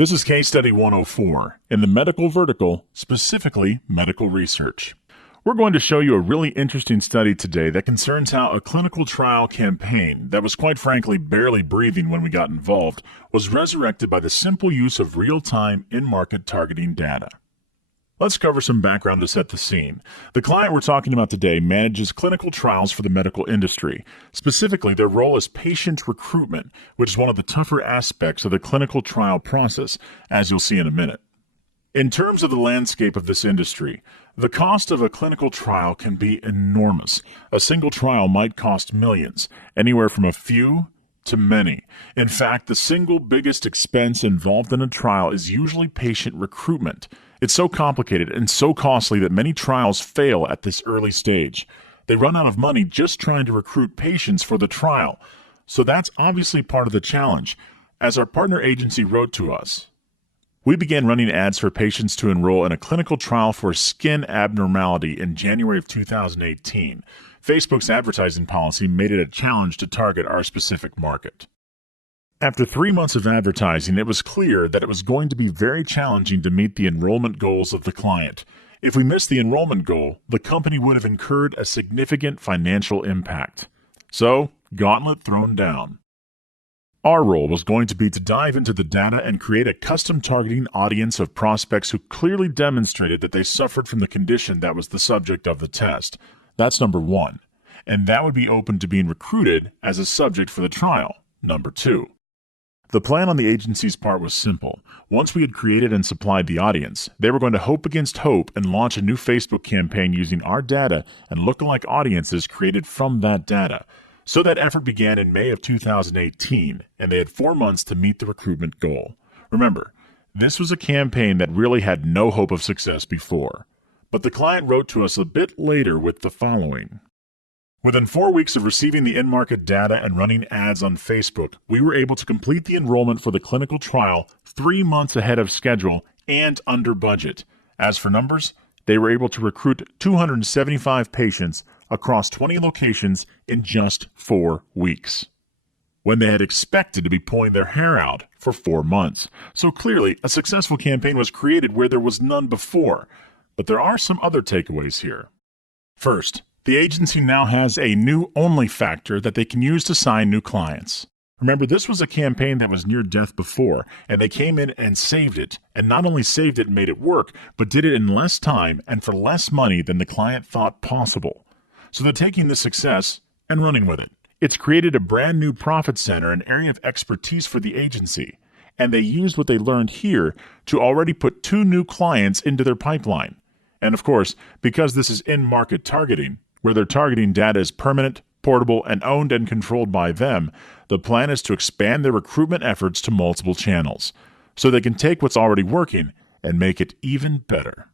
This is Case Study 104 in the medical vertical, specifically medical research. We're going to show you a really interesting study today that concerns how a clinical trial campaign that was quite frankly barely breathing when we got involved was resurrected by the simple use of real-time in-market targeting data. Let's cover some background to set the scene. The client we're talking about today manages clinical trials for the medical industry. Specifically, their role is patient recruitment, which is one of the tougher aspects of the clinical trial process, as you'll see in a minute. In terms of the landscape of this industry, the cost of a clinical trial can be enormous. A single trial might cost millions, anywhere from a few to many. In fact, the single biggest expense involved in a trial is usually patient recruitment. It's so complicated and so costly that many trials fail at this early stage. They run out of money just trying to recruit patients for the trial. So that's obviously part of the challenge. As our partner agency wrote to us, we began running ads for patients to enroll in a clinical trial for skin abnormality in January of 2018. Facebook's advertising policy made it a challenge to target our specific market. After 3 months of advertising, it was clear that it was going to be very challenging to meet the enrollment goals of the client. If we missed the enrollment goal, the company would have incurred a significant financial impact. So, Gauntlet thrown down. Our role was going to be to dive into the data and create a custom targeting audience of prospects who clearly demonstrated that they suffered from the condition that was the subject of the test. That's number one. And that would be open to being recruited as a subject for the trial. Number two. The plan on the agency's part was simple. Once we had created and supplied the audience, they were going to hope against hope and launch a new Facebook campaign using our data and lookalike audiences created from that data. So that effort began in May of 2018, and they had 4 months to meet the recruitment goal. Remember, this was a campaign that really had no hope of success before. But the client wrote to us a bit later with the following. Within 4 weeks of receiving the in-market data and running ads on Facebook, we were able to complete the enrollment for the clinical trial 3 months ahead of schedule and under budget. As for numbers, they were able to recruit 275 patients across 20 locations in just 4 weeks, when they had expected to be pulling their hair out for 4 months. So clearly, a successful campaign was created where there was none before. But there are some other takeaways here. First, the agency now has a new only factor that they can use to sign new clients. Remember, this was a campaign that was near death before, and they came in and saved it. And not only saved it and made it work, but did it in less time and for less money than the client thought possible. So they're taking this success and running with it. It's created a brand new profit center, an area of expertise for the agency. And they used what they learned here to already put 2 new clients into their pipeline. And of course, because this is in-market targeting, where their targeting data is permanent, portable, and owned and controlled by them, the plan is to expand their recruitment efforts to multiple channels, so they can take what's already working and make it even better.